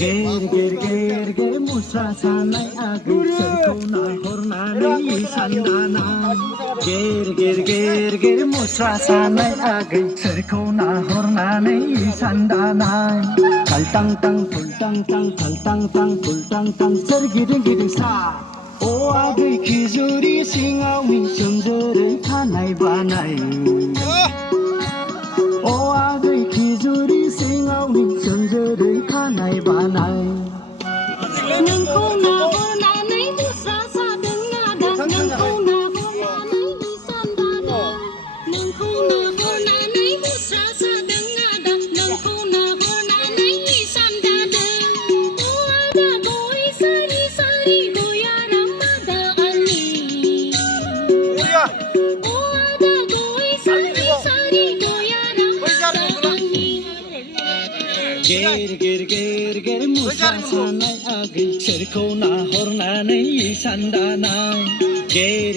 गेर गेर गेर गेर मुस्रा सानाय आगै सोरखौ नाहरनानै सानदानाय गेर गेर गेर गेर मुस्रा सानाय आगै सोरखौ नाहरनानै सानदानाय थालतां तां थुलतां तां थालतां तां थुलतां तां सोरगिदिं गिदिं सा अ आगै खिजुरि सिङाव सोमजोरै थानाय बानाय अ आगै खिजुरि सिङाव सोमजोरै थानाय बानाय नोंखौ नाहरनानै मुस्रा सादों आदा नोंखौ नाहरनानै सानदानाय नोंखौ नाहरनानै मुस्रा सादों आदा नोंखौ नाहरनानै सानदादों अ आदा गय सारि सारि गयाराम आदा आंनि अ आदा गय सारि सारि गयाराम आदा आंनि गेर गेर गेर गेर मुस्रा सानाय आगै सोरखौ नाहरनानै सानदानाय गेर